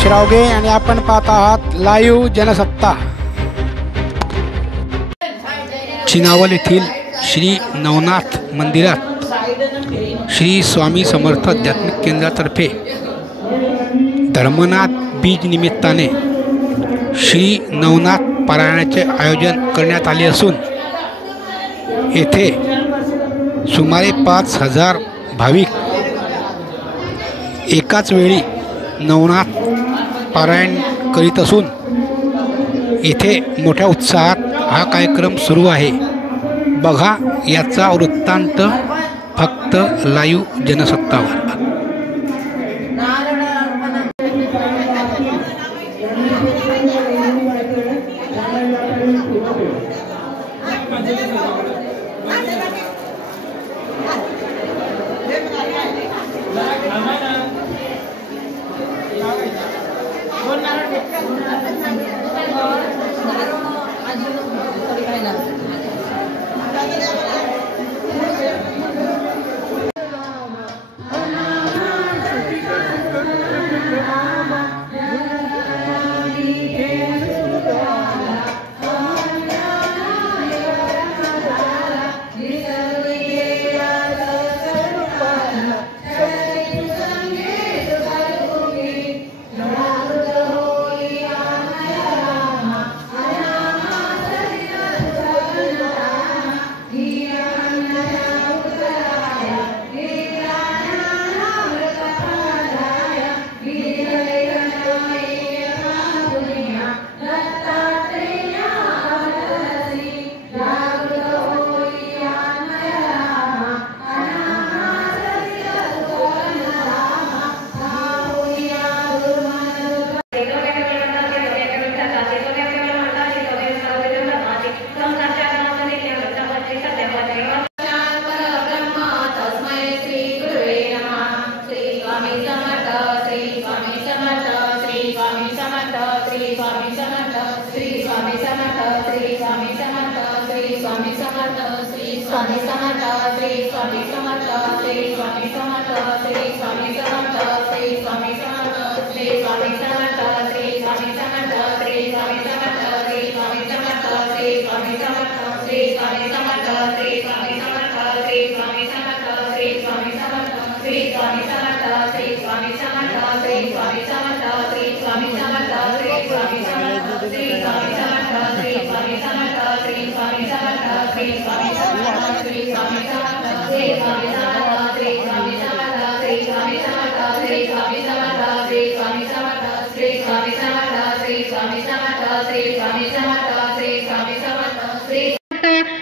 श्रावगे आणि आपण पाहत आहात लाईव्ह जनसत्ता। चिनावल येथील श्री नवनाथ मंदिरात श्री स्वामी समर्थ आध्यात्मिक केंद्रातर्फे धर्मनाथ बीज निमित्ताने श्री नवनाथ पारायणाचे आयोजन करण्यात आले असून येथे सुमारे 5000 भाविक एकाच वेळी नवनाथ पारायण करीत असून येथे मोठ्या उत्साहात हा कार्यक्रम सुरू आहे। बघा याचा वृत्तांत फक्त लाईव्ह जनसत्तावर।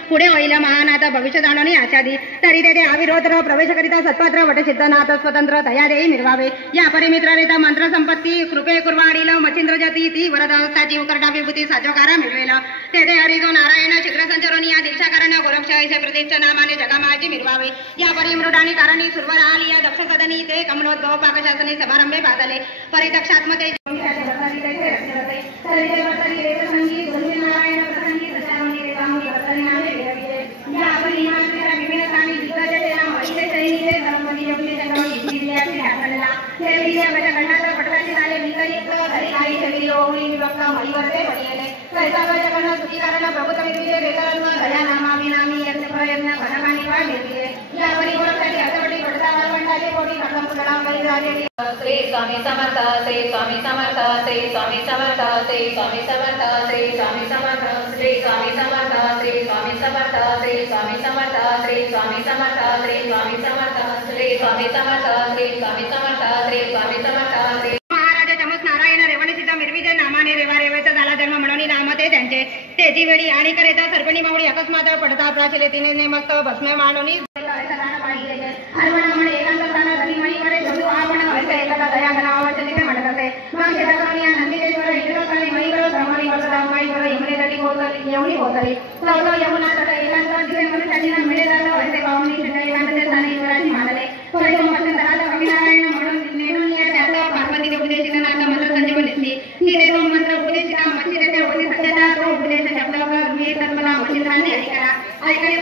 पुढे होईल महान आता भविष्य जाणवणी आशादी तरी तेथे अविरोध प्रवेश करिता सत्पात्र वटसिद्धनाथ स्वतंत्र दया देई निर्वावे या परिमित्ररिता मंत्र संपत्ती कृपे कुर्वाणील मचिंद्र जाती ती वरदवस्था जीव करडा विभूती साजोकारा मिळवेल तेथे हरिगो नारायण शीघ्र संचरणी या दीक्षाकरण गोरक्षायचे प्रतीक्षा नामाने जगामाची मिरवावे या परिमृडानी कारणी सुरवर आली या दक्ष सदनी ते कमलोद्भव पाकशासनी समारंभे बाधले परिदक्षात्मते श्री स्वामी समर्थ श्री स्वामी समर्थ श्री स्वामी समर्थ श्री स्वामी समर्थ श्री स्वामी समर्थ श्री स्वामी समर्थ श्री स्वामी समर्थ श्री स्वामी समर्थ श्री स्वामी समर्थ श्री स्वामी समर्थ श्री स्वामी समर्थ श्री स्वामी समर्थ श्री स्वामी समर्थ श्री महाराज चमस नारायण रेवणसिद्ध मिरविजय नामाने रेवा रेवाचा झाला जन्म म्हणून नाम ते त्यांचे तेजी वेळी आणि करेता सर्पणी मावळी अकस्मात पडता प्राचीले तिने नेमस्त भस्मे मांडणी ऐकणे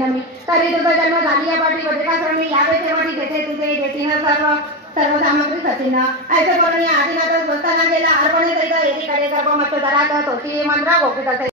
होईन मी. तरी तुझा जन्म झाली या पाठी बद्रिकाश्रम मी यावे तेवढी घेते तुझे भेटीनं सर्व सामग्री सचिन ऐसे बोलून या आदिनाथ स्वस्ताना गेला अर्पणे सहित एकीकडे गर्भ मत्स्य धरात तोची मंत्र गोपित